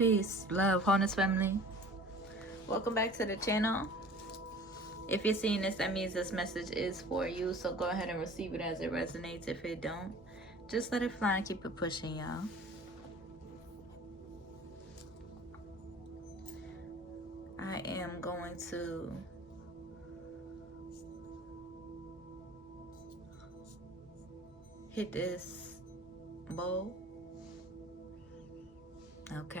Peace, love, wholeness, family. Welcome back to the channel. If you're seeing this, that means this message is for you. So go ahead and receive it as it resonates. If it don't, just let it fly and keep it pushing, y'all. I am going to hit this bowl. Okay.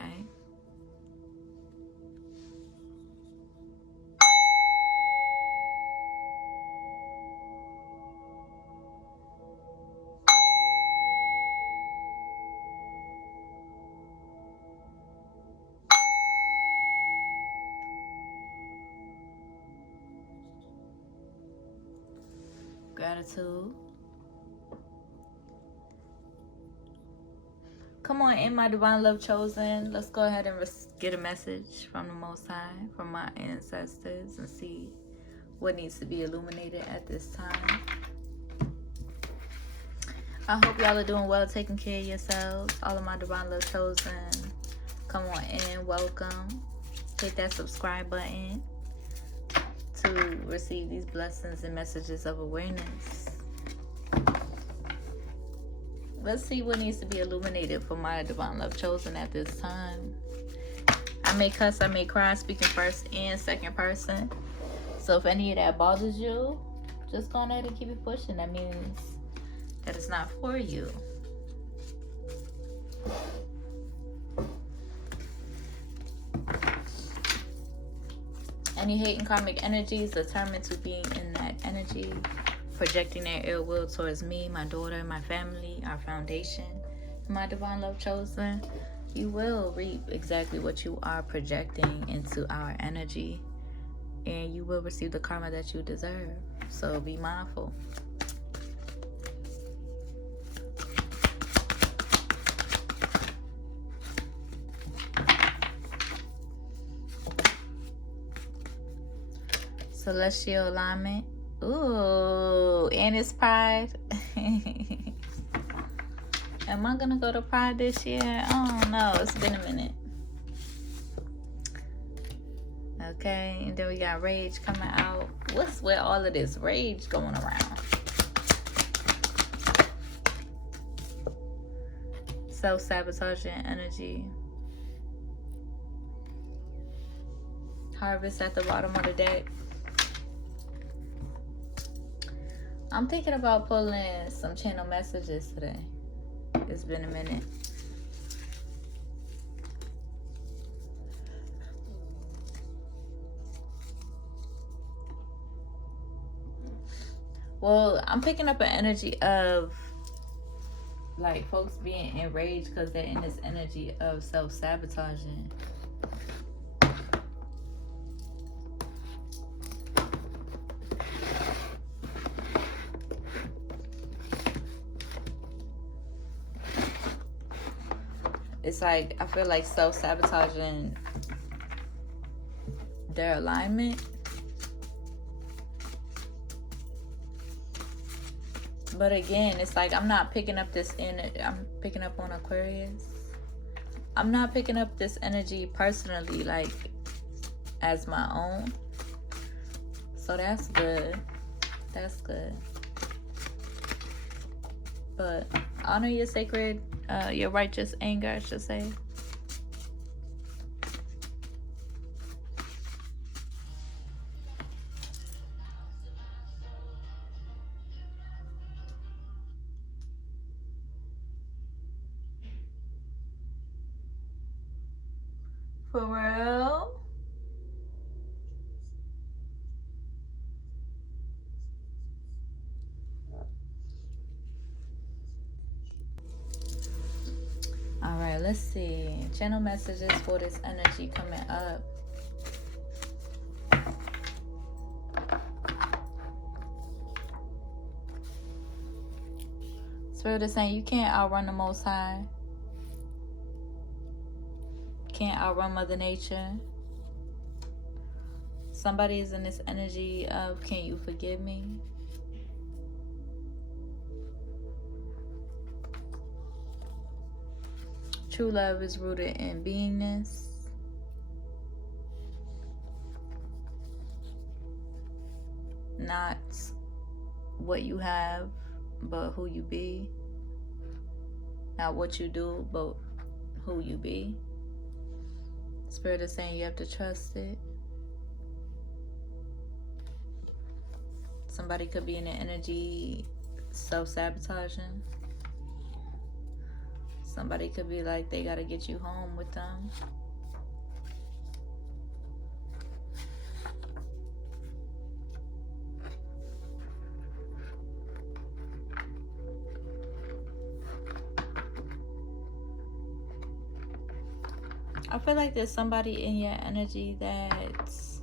Gratitude. Come on in, my divine love chosen. Let's go ahead and get a message from the Most High, from my ancestors, and see what needs to be illuminated at this time. I hope y'all are doing well, taking care of yourselves. All of my divine love chosen, come on in, welcome. Hit that subscribe button to receive these blessings and messages of awareness. Let's see what needs to be illuminated for my divine love chosen at this time. I may cuss, I may cry, speaking first and second person. So if any of that bothers you, just go ahead and keep it pushing. That means that it's not for you. Any hate and karmic energies determined to being in that energy, projecting their ill will towards me, my daughter, my family, our foundation, my divine love chosen, you will reap exactly what you are projecting into our energy, and you will receive the karma that you deserve. So be mindful. Celestial alignment. Ooh, and it's Pride. Am I gonna go to Pride this year? I don't know. It's been a minute. Okay, and then we got Rage coming out. What's with all of this rage going around? Self-sabotaging energy. Harvest at the bottom of the deck. I'm thinking about pulling some channel messages today. It's been a minute. Well, I'm picking up an energy of like folks being enraged because they're in this energy of self-sabotaging. It's like, I feel like self-sabotaging their alignment. But again, it's like I'm not picking up this energy. I'm picking up on Aquarius. I'm not picking up this energy personally, like as my own. So that's good. That's good. But honor your sacred, your righteous anger, I should say. For real? All right, let's see. Channel messages for this energy coming up. Spirit is saying you can't outrun the Most High. Can't outrun Mother Nature. Somebody is in this energy of, can you forgive me? True love is rooted in beingness. Not what you have, but who you be. Not what you do, but who you be. Spirit is saying you have to trust it. Somebody could be in an energy self-sabotaging. Somebody could be like they gotta get you home with them. I feel like there's somebody in your energy that's,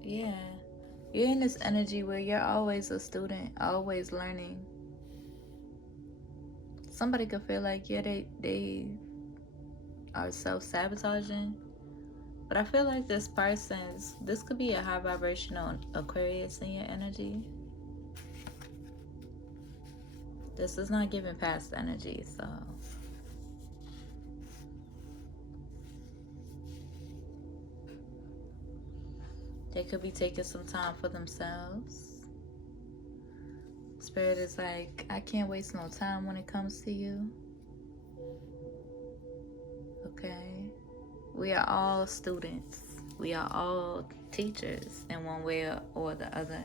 yeah, you're in this energy where you're always a student, always learning. Somebody could feel like, yeah, they are self-sabotaging, but I feel like this could be a high vibrational Aquarius in your energy. This is not giving past energy, so they could be taking some time for themselves. Spirit is like, I can't waste no time when it comes to you. Okay? We are all students. We are all teachers in one way or the other.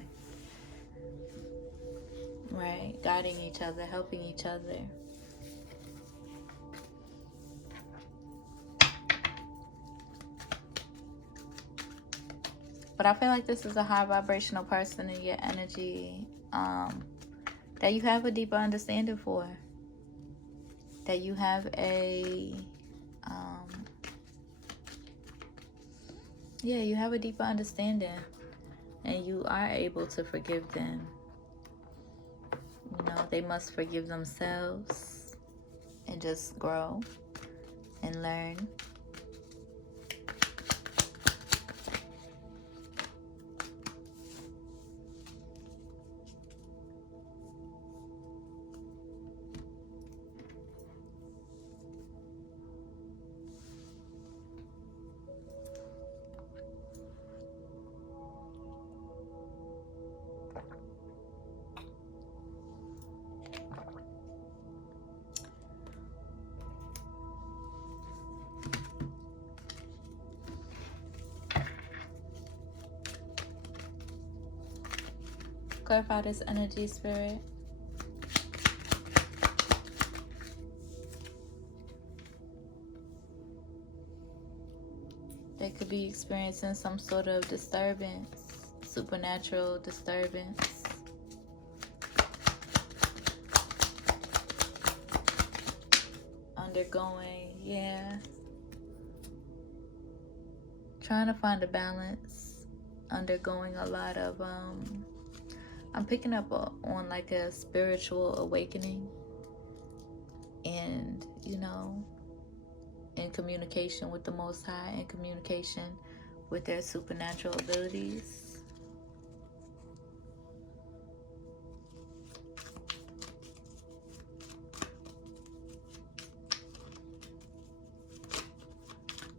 Right? Guiding each other, helping each other. But I feel like this is a high vibrational person in your energy that you have a deeper understanding for. That you have you have a deeper understanding. And you are able to forgive them. You know, they must forgive themselves and just grow and learn. Clarify this energy, Spirit. They could be experiencing some sort of disturbance, supernatural disturbance. Undergoing, trying to find a balance, undergoing a lot of I'm picking up on like a spiritual awakening, and in communication with the Most High, in communication with their supernatural abilities.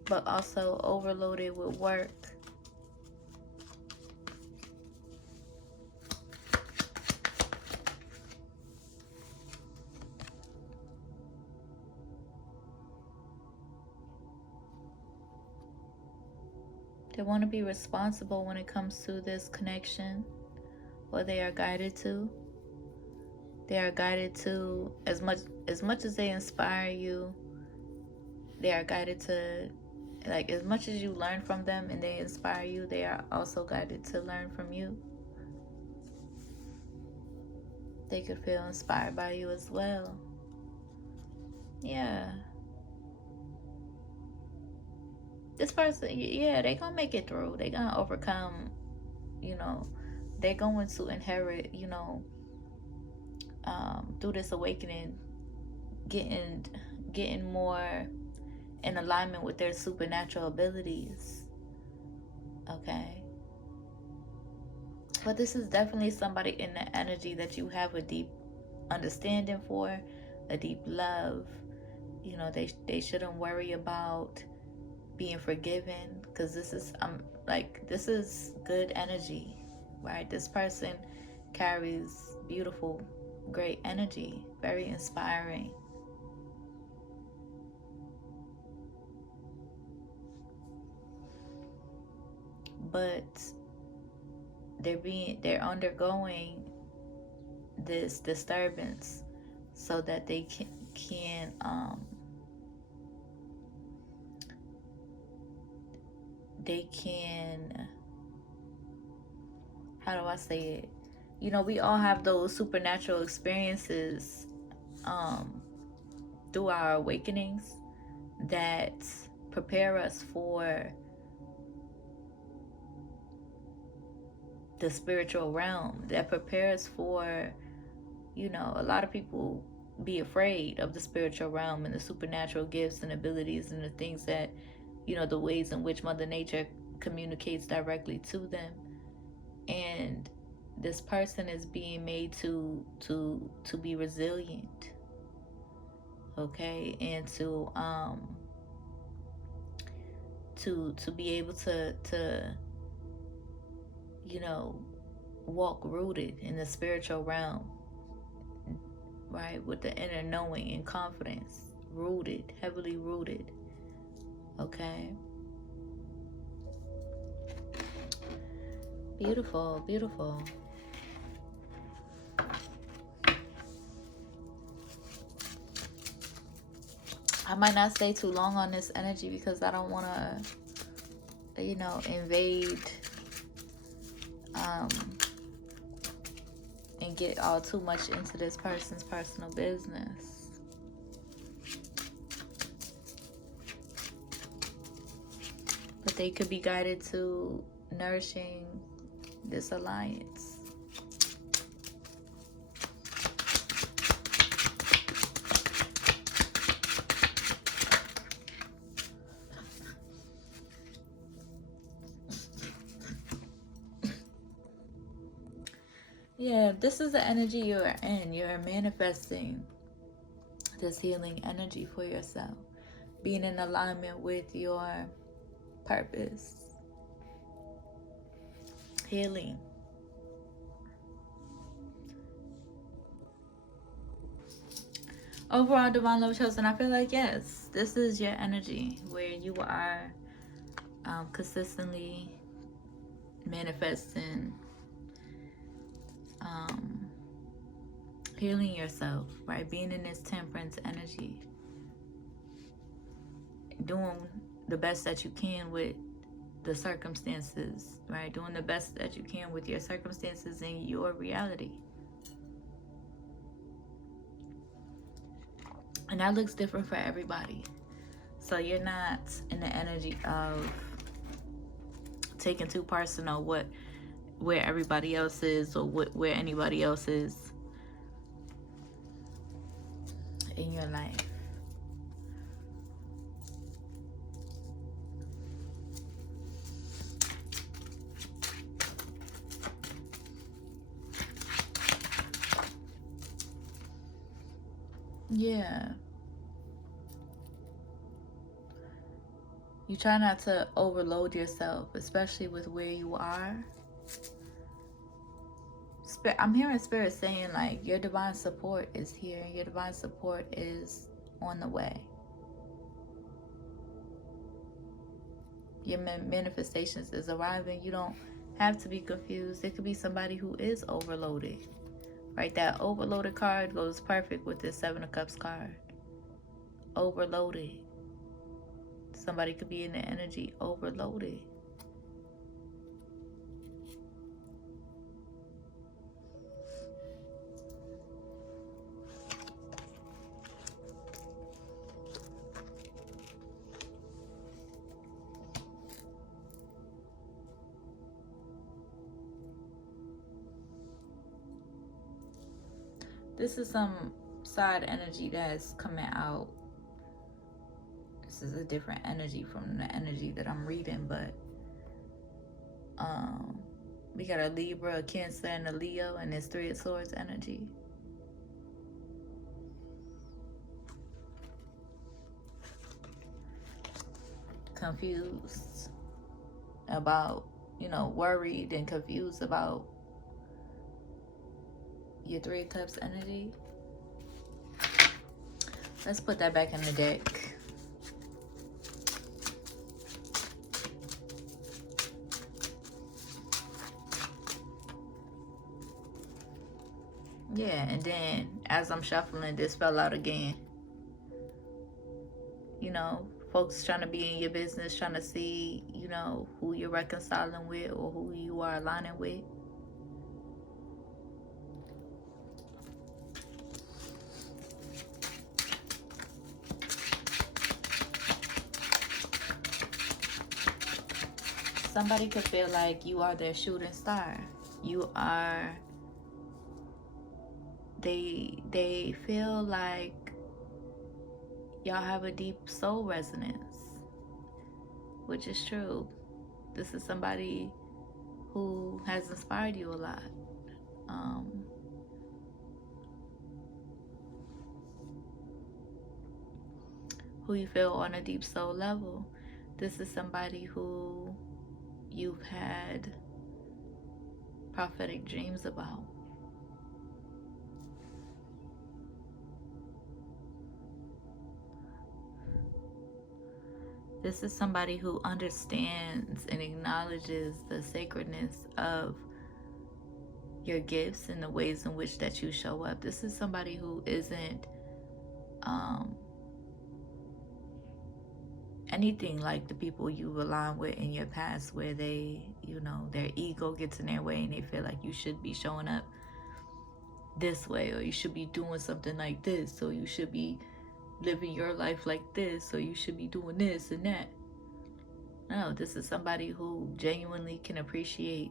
But also overloaded with work. They want to be responsible when it comes to this connection, or they are guided to. They are guided to, as much as they inspire you, they are guided to, like, as much as you learn from them and they inspire you, they are also guided to learn from you. They could feel inspired by you as well. Yeah. This person, they gonna make it through. They gonna overcome, they're going to inherit, through this awakening, getting more in alignment with their supernatural abilities. Okay. But this is definitely somebody in the energy that you have a deep understanding for, a deep love. You know, they shouldn't worry about being forgiven, because this is this is good energy, right? This person carries beautiful, great energy, very inspiring. But they're undergoing this disturbance so that they can they can, how do I say it? You know, we all have those supernatural experiences through our awakenings that prepare us for the spiritual realm, that prepares for, you know, a lot of people be afraid of the spiritual realm and the supernatural gifts and abilities and the things that, you know, the ways in which Mother Nature communicates directly to them. And this person is being made to be resilient, okay, and to be able to you know, walk rooted in the spiritual realm, right, with the inner knowing and confidence, rooted, heavily rooted, okay. Beautiful, beautiful. I might not stay too long on this energy because I don't want to, you know, invade and get all too much into this person's personal business. But they could be guided to nourishing this alliance. Yeah, this is the energy you're in. You're manifesting this healing energy for yourself. Being in alignment with your purpose. Healing. Overall, divine love chosen, I feel like, yes, this is your energy where you are consistently manifesting healing yourself, right? Being in this temperance energy, doing the best that you can with the circumstances, right? Doing the best that you can with your circumstances and your reality. And that looks different for everybody. So you're not in the energy of taking too personal where everybody else is or where anybody else is in your life. Yeah. You try not to overload yourself, especially with where you are. I'm hearing Spirit saying, like, your divine support is here and your divine support is on the way. Your manifestations is arriving. You don't have to be confused. It could be somebody who is overloaded, right? That overloaded card goes perfect with this Seven of Cups card. Overloaded. Somebody could be in the energy overloaded. This is some side energy that's coming out. This is a different energy from the energy that I'm reading, but we got a Libra, a Cancer, and a Leo, and it's Three of Swords energy. confused about, worried and confused about your Three of Cups energy. Let's put that back in the deck. Yeah, and then as I'm shuffling, this fell out again. Folks trying to be in your business, trying to see, who you're reconciling with or who you are aligning with. Somebody could feel like you are their shooting star. You are, they feel like y'all have a deep soul resonance, which is true. This is somebody who has inspired you a lot. Who you feel on a deep soul level. This is somebody who you've had prophetic dreams about. This is somebody who understands and acknowledges the sacredness of your gifts and the ways in which that you show up. This is somebody who isn't anything like the people you align with in your past, where they, their ego gets in their way and they feel like you should be showing up this way, or you should be doing something like this, or you should be living your life like this, or you should be doing this and that. No, this is somebody who genuinely can appreciate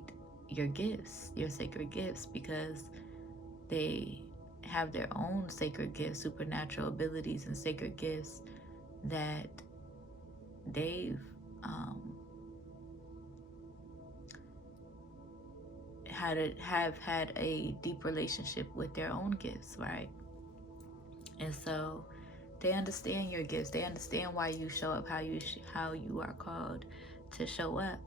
your gifts, your sacred gifts, because they have their own sacred gifts, supernatural abilities and sacred gifts that they've have had a deep relationship with their own gifts, right? And so they understand your gifts. They understand why you show up, how you are called to show up.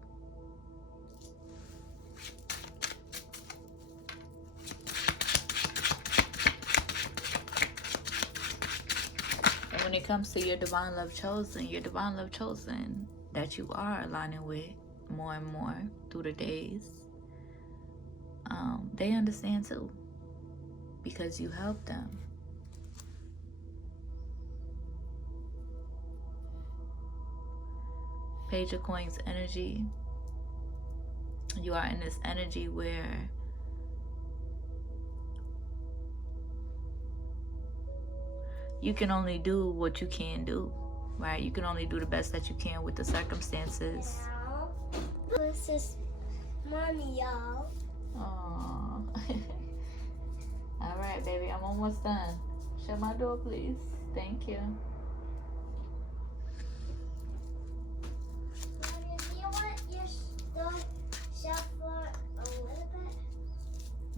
And when it comes to your divine love chosen that you are aligning with more and more through the days, they understand too, because you help them. Page of Coins energy. You are in this energy where you can only do what you can do, right? You can only do the best that you can with the circumstances. This is Mommy, y'all. Aww. All right, baby, I'm almost done. Shut my door, please. Thank you. Mommy, do you want your stove shuffler a little bit?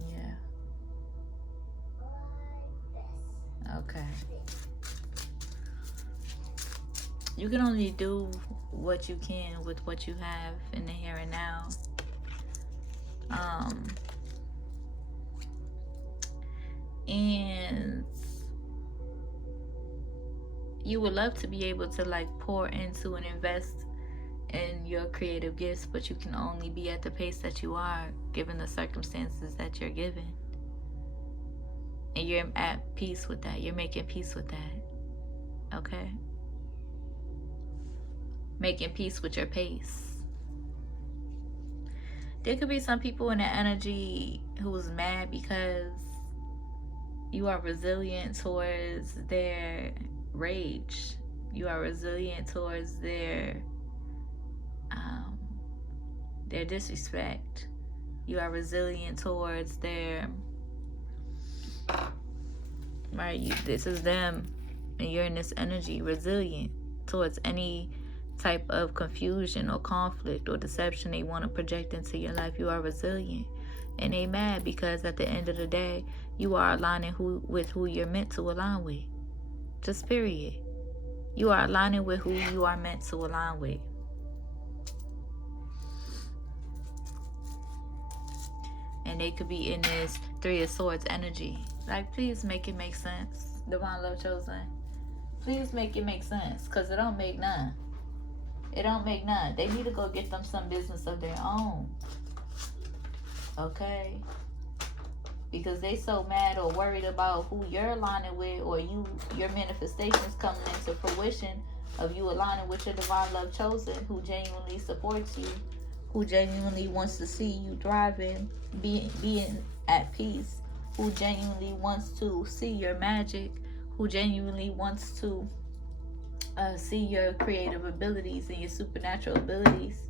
Yeah. Like this. Okay. You can only do what you can with what you have in the here and now. And you would love to be able to like pour into and invest in your creative gifts, but you can only be at the pace that you are given the circumstances that you're given. And you're at peace with that. You're making peace with that. Okay? Making peace with your pace. There could be some people in the energy who's mad because you are resilient towards their rage. You are resilient towards their disrespect. You are resilient towards their, right? This is them, and you're in this energy, resilient towards any type of confusion or conflict or deception they want to project into your life. You are resilient, and they mad because at the end of the day, you are aligning with who you're meant to align with. Just period. You are aligning with who you are meant to align with. and they could be in this Three of Swords energy. Like, please make it make sense, Divine Love Chosen. Please make it make sense, because it don't make none. It don't make none. They need to go get them some business of their own. Okay? Because they so mad or worried about who you're aligning with, or your manifestations coming into fruition of you aligning with your Divine Love Chosen, who genuinely supports you, who genuinely wants to see you thriving, being at peace, who genuinely wants to see your magic, who genuinely wants to see your creative abilities and your supernatural abilities.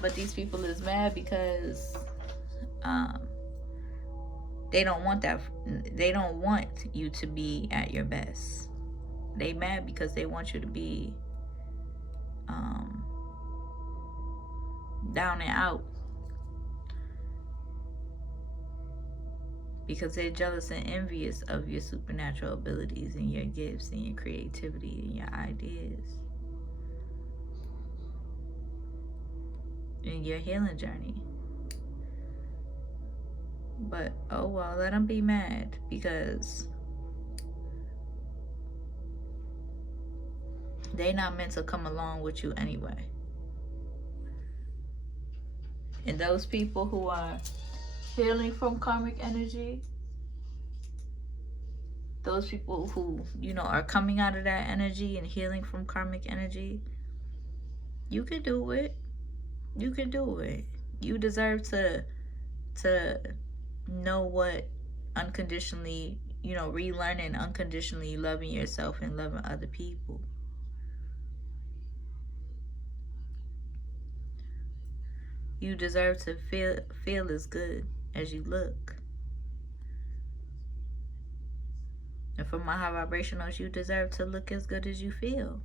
But these people is mad because they don't want that. They don't want you to be at your best. They mad because they want you to be down and out, because they're jealous and envious of your supernatural abilities and your gifts and your creativity and your ideas and your healing journey. But oh well, let them be mad, because they not meant to come along with you anyway. And those people who are healing from karmic energy, those people who, are coming out of that energy and healing from karmic energy, you can do it. You can do it. You deserve to know what unconditionally, relearning unconditionally loving yourself and loving other people. You deserve to feel as good as you look. And for my high vibrationals, you deserve to look as good as you feel.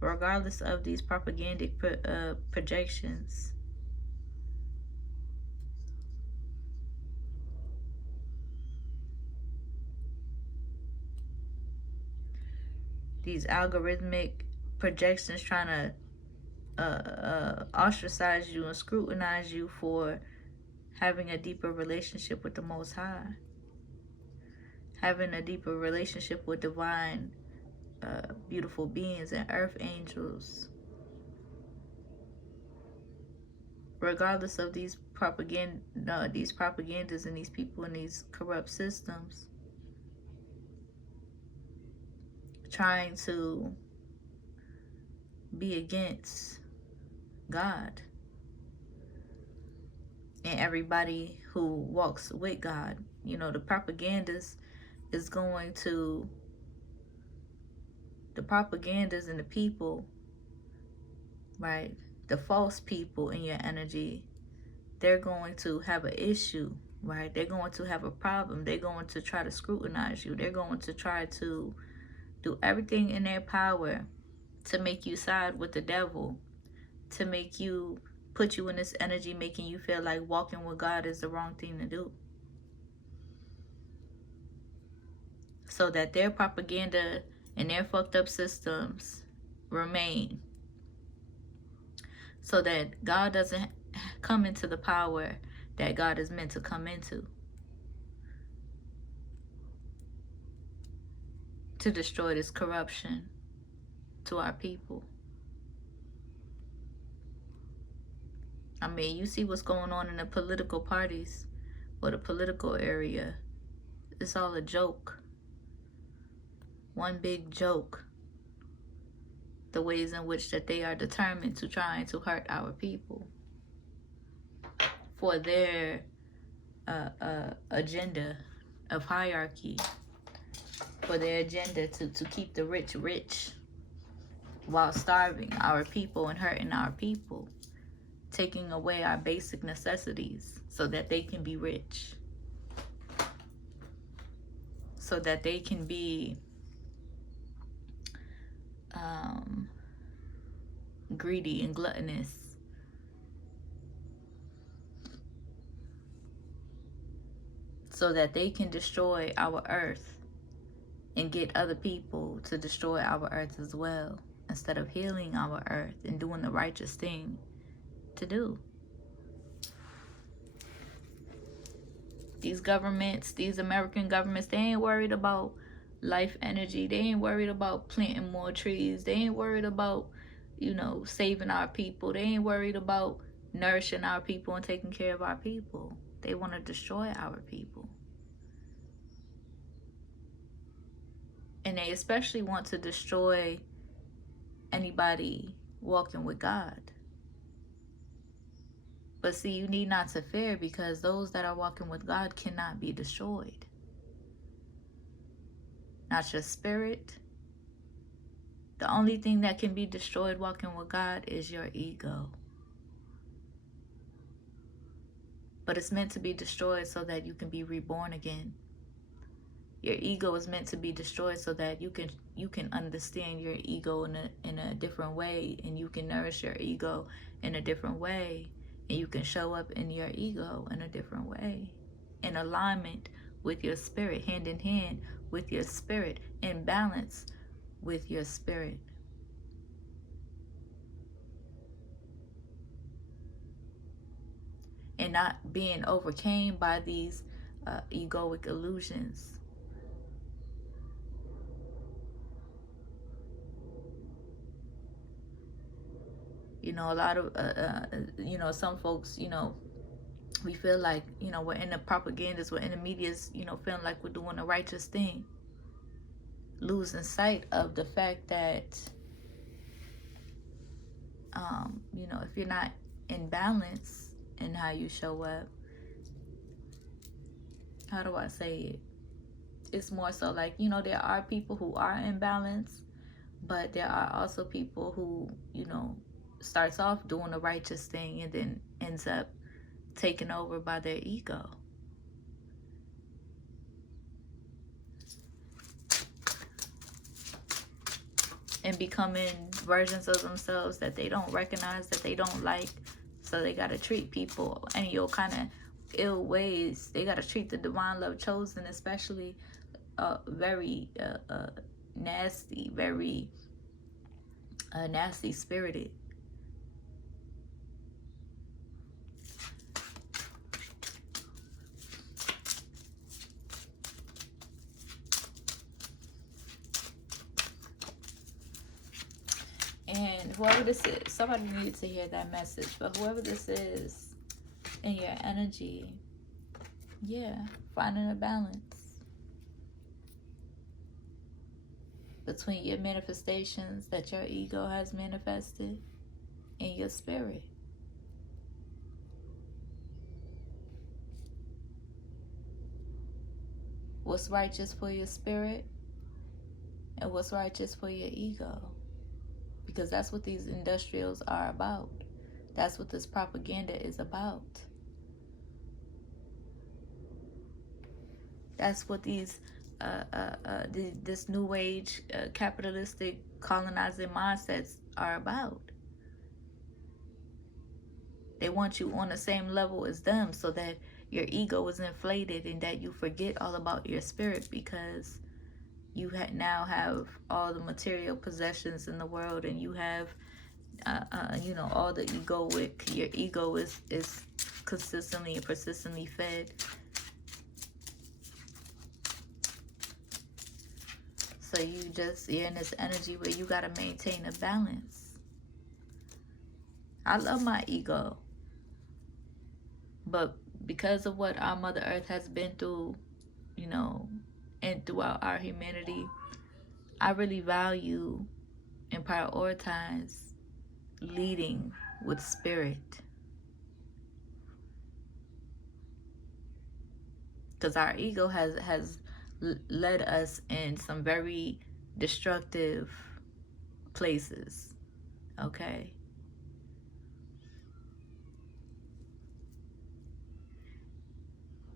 Regardless of these propagandic projections. These algorithmic projections trying to ostracize you and scrutinize you for having a deeper relationship with the Most High, having a deeper relationship with divine, beautiful beings and earth angels. Regardless of these propagandas and these people in these corrupt systems trying to be against God and everybody who walks with God. The propagandas and the people, right? The false people in your energy, they're going to have an issue, right? They're going to have a problem. They're going to try to scrutinize you. They're going to try to do everything in their power to make you side with the devil, to make you, put you in this energy, making you feel like walking with God is the wrong thing to do. So that their propaganda and their fucked up systems remain. So that God doesn't come into the power that God is meant to come into. To destroy this corruption to our people. I mean, you see what's going on in the political parties or the political area. It's all a joke. One big joke. The ways in which that they are determined to trying to hurt our people for their agenda of hierarchy, for their agenda to keep the rich rich while starving our people and hurting our people, taking away our basic necessities so that they can be rich, so that they can be greedy and gluttonous, so that they can destroy our earth and get other people to destroy our earth as well. instead of healing our earth and doing the righteous thing to do. These governments, these American governments, they ain't worried about life energy. They ain't worried about planting more trees. They ain't worried about, saving our people. They ain't worried about nourishing our people and taking care of our people. They want to destroy our people. And they especially want to destroy anybody walking with God. But see, you need not to fear, because those that are walking with God cannot be destroyed. Not your spirit. The only thing that can be destroyed walking with God is your ego. But it's meant to be destroyed so that you can be reborn again. Your ego is meant to be destroyed so that you can understand your ego in a different way, and you can nourish your ego in a different way, and you can show up in your ego in a different way, in alignment with your spirit, hand in hand with your spirit, in balance with your spirit. And not being overcame by these egoic illusions. A lot of, some folks, we feel like, we're in the propagandas, we're in the medias, feeling like we're doing the righteous thing. Losing sight of the fact that, if you're not in balance in how you show up, how do I say it? It's more so like, there are people who are in balance, but there are also people who, starts off doing the righteous thing and then ends up taken over by their ego. And becoming versions of themselves that they don't recognize, that they don't like. So they got to treat people in your kind of ill ways. They got to treat the divine love chosen, especially very nasty, very nasty spirited. And whoever this is, somebody needs to hear that message. But whoever this is in your energy, finding a balance between your manifestations that your ego has manifested and your spirit. What's righteous for your spirit and what's righteous for your ego. Because that's what these industrials are about. That's what this propaganda is about. That's what these this new age capitalistic colonizing mindsets are about. They want you on the same level as them so that your ego is inflated and that you forget all about your spirit, because you now have all the material possessions in the world, and you have all the egoic. Your ego is consistently and persistently fed. So you're in this energy where you got to maintain a balance. I love my ego. But because of what our Mother Earth has been through, and throughout our humanity, I really value and prioritize leading with spirit. Because our ego has led us in some very destructive places. Okay?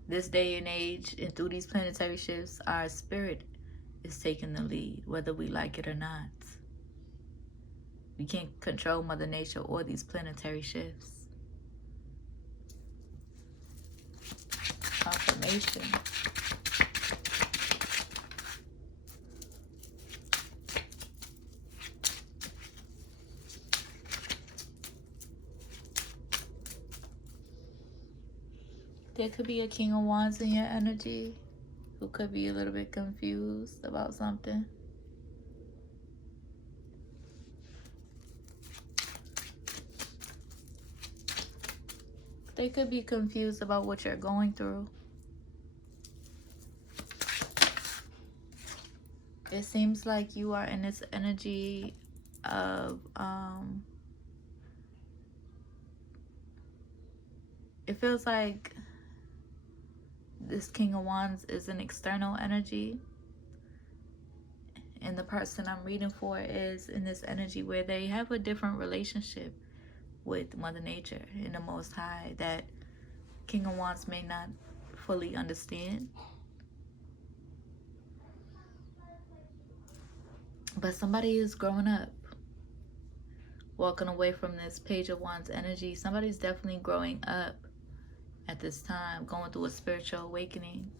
This day and age, and through these planetary shifts, our spirit is taking the lead, whether we like it or not. We can't control Mother Nature or these planetary shifts. Confirmation. there could be a King of Wands in your energy who could be a little bit confused about something. They could be confused about what you're going through. It seems like you are in this energy of it feels like this King of Wands is an external energy, and the person I'm reading for is in this energy where they have a different relationship with Mother Nature and the Most High that King of Wands may not fully understand. But somebody is growing up, walking away from this Page of Wands energy. Somebody's definitely growing up at this time, going through a spiritual awakening.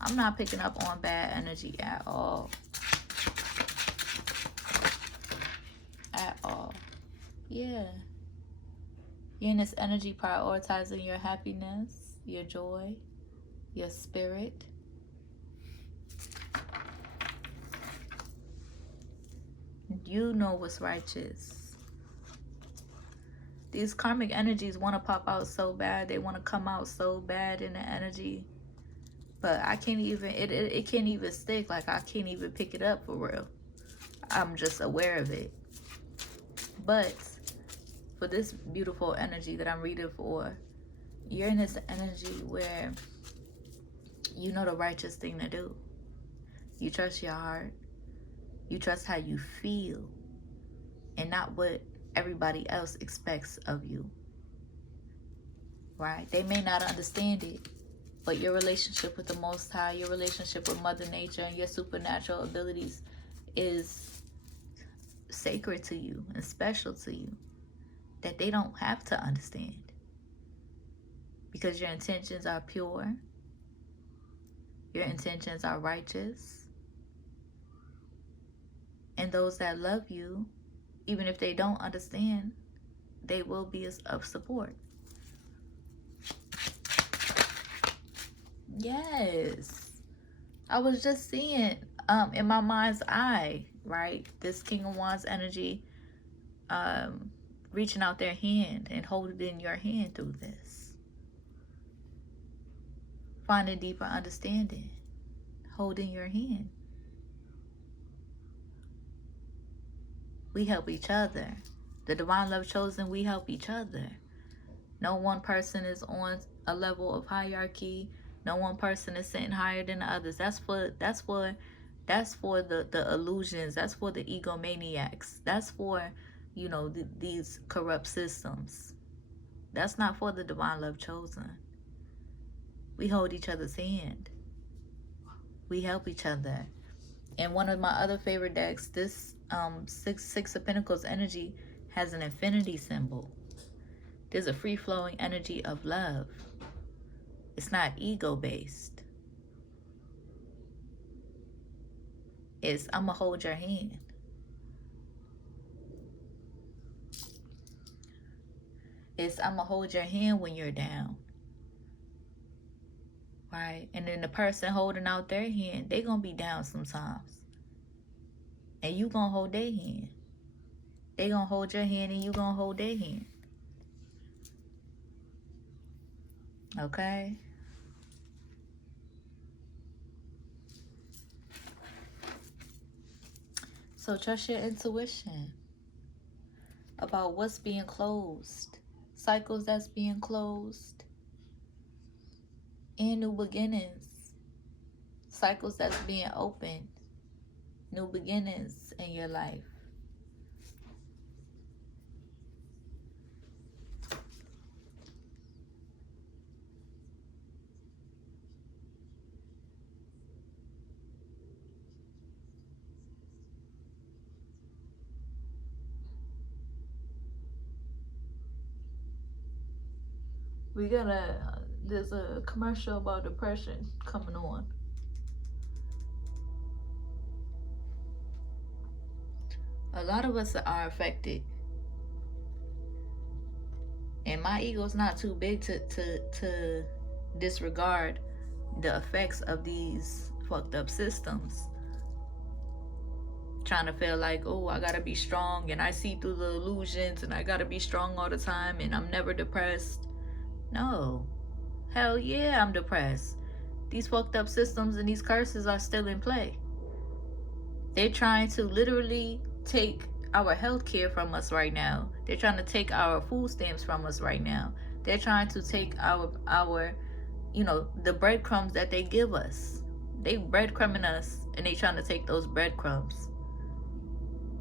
I'm not picking up on bad energy at all. At all. Yeah. You're in this energy prioritizing your happiness, your joy, your spirit. You know what's righteous. These karmic energies want to pop out so bad. They want to come out so bad in the energy. But I can't even, it can't even stick. Like, I can't even pick it up for real. I'm just aware of it. But for this beautiful energy that I'm reading for, you're in this energy where you know the righteous thing to do. You trust your heart. You trust how you feel and not what everybody else expects of you. Right? They may not understand it, but your relationship with the Most High, your relationship with Mother Nature, and your supernatural abilities is sacred to you and special to you, that they don't have to understand, because your intentions are pure, your intentions are righteous, and those that love you, even if they don't understand, they will be of support. Yes. I was just seeing in my mind's eye, right? This King of Wands energy reaching out their hand and holding your hand through this. Finding deeper understanding. Holding your hand. We help each other. The Divine Love Chosen, we help each other. No one person is on a level of hierarchy. No one person is sitting higher than the others. That's for the illusions. That's for the egomaniacs. That's for, you know, these corrupt systems. That's not for the Divine Love Chosen. We hold each other's hand. We help each other. And one of my other favorite decks, this Six of Pentacles energy has an infinity symbol. There's a free-flowing energy of love. It's not ego-based. It's, I'm going to hold your hand. It's, I'm going to hold your hand when you're down. Right? And then the person holding out their hand, they're going to be down sometimes. And you going to hold their hand. They going to hold your hand and you going to hold their hand. Okay? So trust your intuition about what's being closed. Cycles that's being closed. And new beginnings. Cycles that's being opened. New beginnings in your life. There's a commercial about depression coming on. A lot of us are affected And my ego's not too big to disregard the effects of these fucked up systems. Trying to feel like, oh, I gotta be strong and I see through the illusions and I gotta be strong all the time and I'm never depressed. No. Hell yeah, I'm depressed. These fucked up systems and these curses are still in play. They're trying to literally take our health care from us right now. They're trying to take our food stamps from us right now. They're trying to take our the breadcrumbs that they give us. They breadcrumbing us and they trying to take those breadcrumbs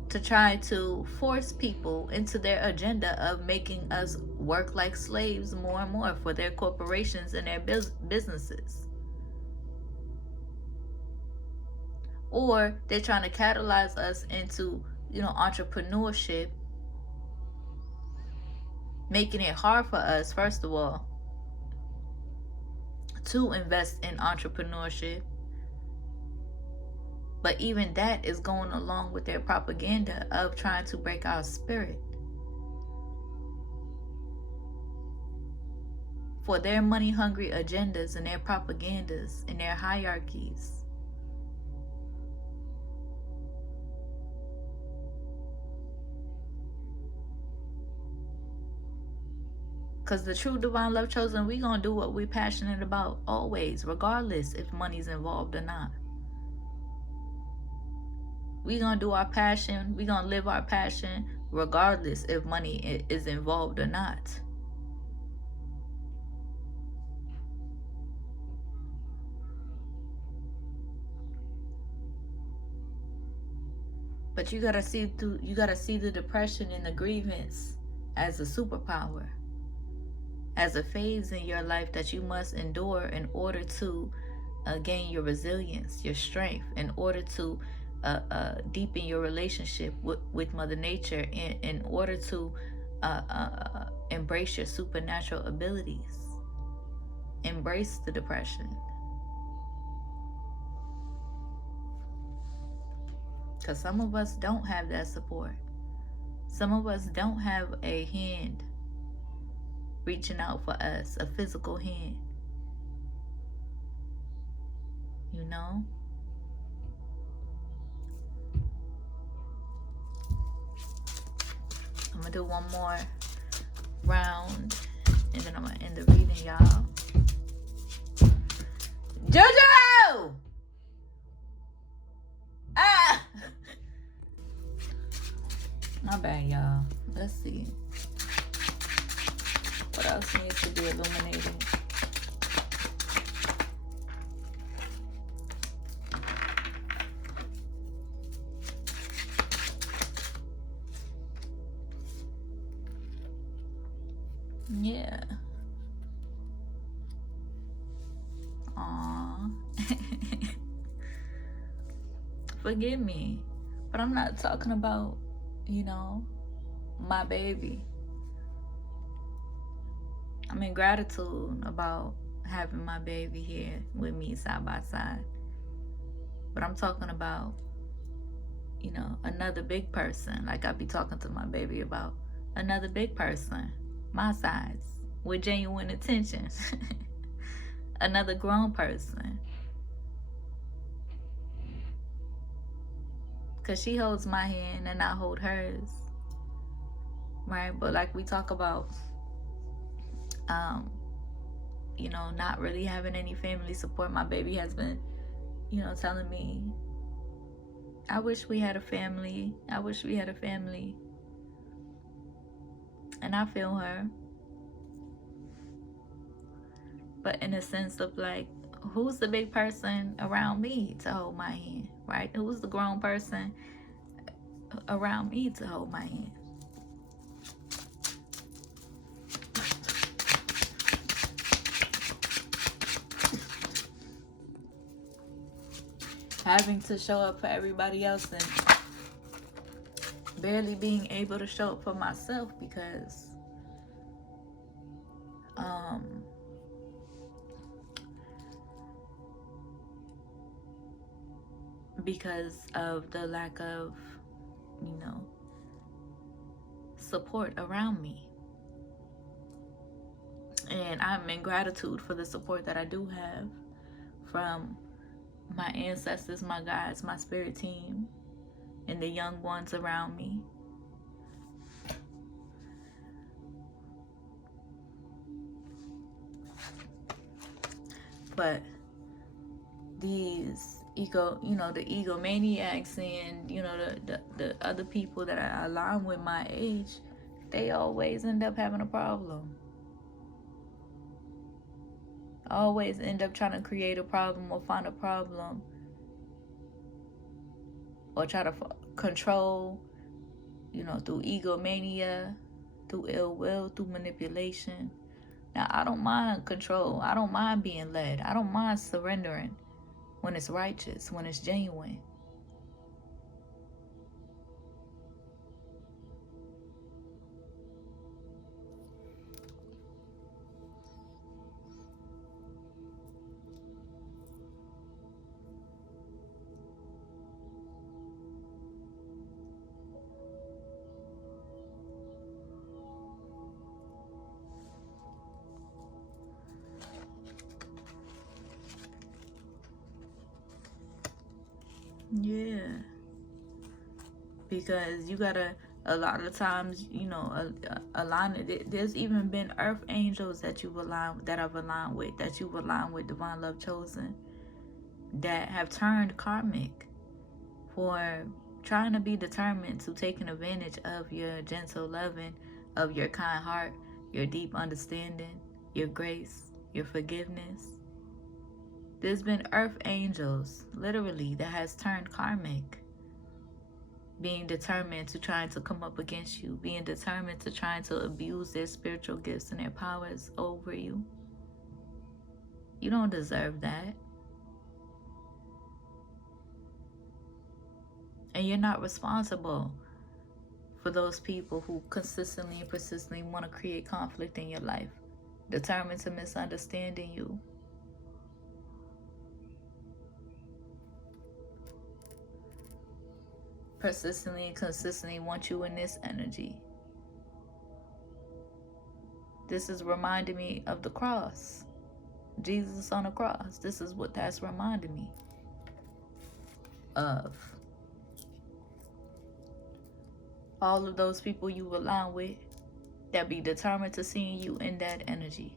to try to force people into their agenda of making us work like slaves more and more for their corporations and their businesses. Or they're trying to catalyze us into, entrepreneurship, making it hard for us, first of all, to invest in entrepreneurship. But even that is going along with their propaganda of trying to break our spirit. For their money-hungry agendas and their propagandas and their hierarchies. Because the true divine love chosen, we going to do what we're passionate about always, regardless if money's involved or not. We going to do our passion. We going to live our passion regardless if money is involved or not. But you got to see the depression and the grievance as a superpower, as a phase in your life that you must endure in order to gain your resilience, your strength, in order to deepen your relationship with Mother Nature, in order to embrace your supernatural abilities. Embrace the depression. Because some of us don't have that support. Some of us don't have a hand reaching out for us, a physical hand. You know? I'm going to do one more round and then I'm going to end the reading, y'all. JoJo! Ah! My bad, y'all. Let's see. What else needs to be illuminated? Yeah. Aww. Forgive me, but I'm not talking about, my baby. I'm in gratitude about having my baby here with me side by side. But I'm talking about, another big person. Like I be talking to my baby about another big person, my size, with genuine intentions. Another grown person. Because she holds my hand and I hold hers. Right? But like we talk about, not really having any family support. My baby has been, telling me, I wish we had a family. I wish we had a family. And I feel her. But in a sense of like, who's the big person around me to hold my hand, right? Who's the grown person around me to hold my hand? Having to show up for everybody else and barely being able to show up for myself because of the lack of, support around me. And I'm in gratitude for the support that I do have from my ancestors, my guides, my spirit team, and the young ones around me. But these the egomaniacs and, the other people that I align with my age, they always end up having a problem. Always end up trying to create a problem or find a problem or try to control, through egomania, through ill will, through manipulation. Now, I don't mind control. I don't mind being led. I don't mind surrendering when it's righteous, when it's genuine. Yeah. Because you gotta, a lot of times, align it. There's even been earth angels that I've aligned with, that you've aligned with, divine love chosen, that have turned karmic for trying to be determined to taking advantage of your gentle loving, of your kind heart, your deep understanding, your grace, your forgiveness. There's been earth angels, literally, that has turned karmic, being determined to trying to come up against you, being determined to trying to abuse their spiritual gifts and their powers over you. You don't deserve that. And you're not responsible for those people who consistently and persistently want to create conflict in your life, determined to misunderstanding you. Persistently and consistently want you in this energy. This is reminding me of the cross. Jesus on the cross. This is what that's reminding me of. All of those people you align with that be determined to seeing you in that energy.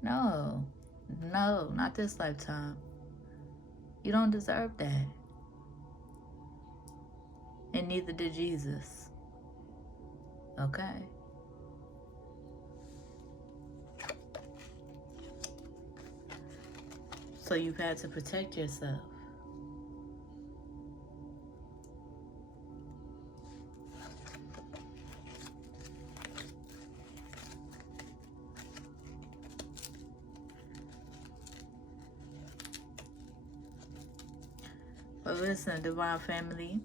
No, not this lifetime. You don't deserve that. And neither did Jesus. Okay? So you've had to protect yourself. But listen, divine family,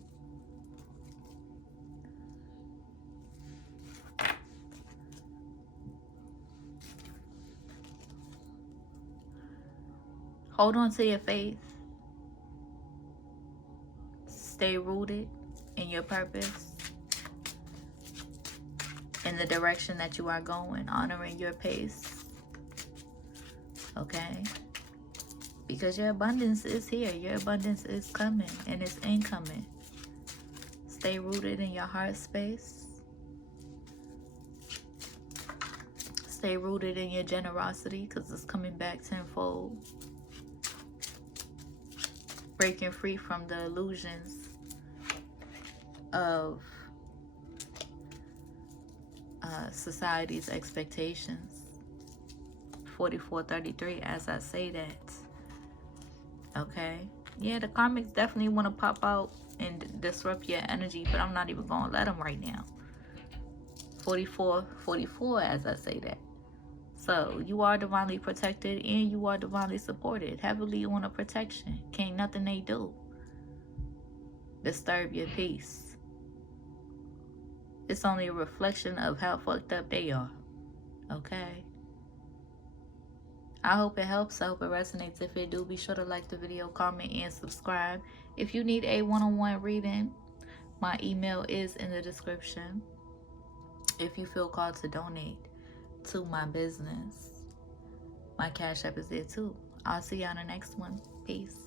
hold on to your faith. Stay rooted in your purpose, in the direction that you are going, honoring your pace. Okay? Because your abundance is here. Your abundance is coming and it's incoming. Stay rooted in your heart space. Stay rooted in your generosity, because it's coming back tenfold. Breaking free from the illusions of society's expectations. 4433 as I say that. Okay? Yeah, the karmics definitely want to pop out and disrupt your energy, but I'm not even going to let them right now. 4444 as I say that. So you are divinely protected and you are divinely supported. Heavily on a protection. Can't nothing they do disturb your peace. It's only a reflection of how fucked up they are. Okay? I hope it helps. I hope it resonates. If it do, be sure to like the video, comment, and subscribe. If you need a one-on-one reading, my email is in the description. If you feel called to donate to my business, my Cash App is there too. I'll see you on the next one. Peace.